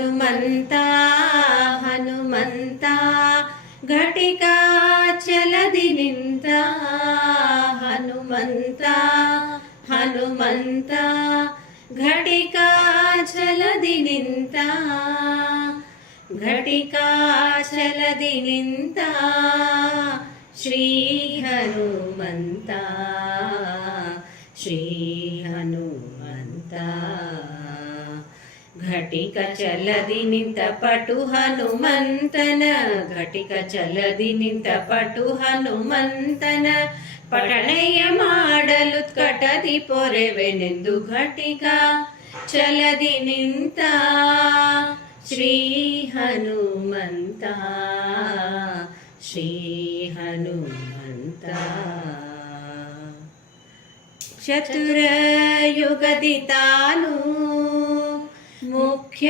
ಹನುಮಂತ ಹನುಮಂತ ಘಟಿಕಾ ಚಲದಿ ನಿಂತ ಹನುಮಂತ ಹನುಮಂತ ಘಟಿಕಾ ಚಲದಿ ನಿಂತ ಘಟಿಕಾ ಚಲದಿ ನಿಂತ ಶ್ರೀ ಹನುಮಂತ ಶ್ರೀ ಹನುಮಂತ ಘಟಿಕ ಚಲದಿ ನಿಂತ ಪಟು ಹನುಮಂತನ ಘಟಿಕ ಚಲದಿ ನಿಂತ ಪಟು ಹನುಮಂತನ ಪಠಣೆಯ ಮಾಡಲು ಕಟದಿ ಪೊರೆವೆನೆಂದು ಘಟಿಕ ಚಲದಿ ನಿಂತ ಶ್ರೀ ಹನುಮಂತ ಶ್ರೀ ಹನುಮಂತ ಚತುರ ಯುಗದಿ ತಾನು ಮುಖ್ಯ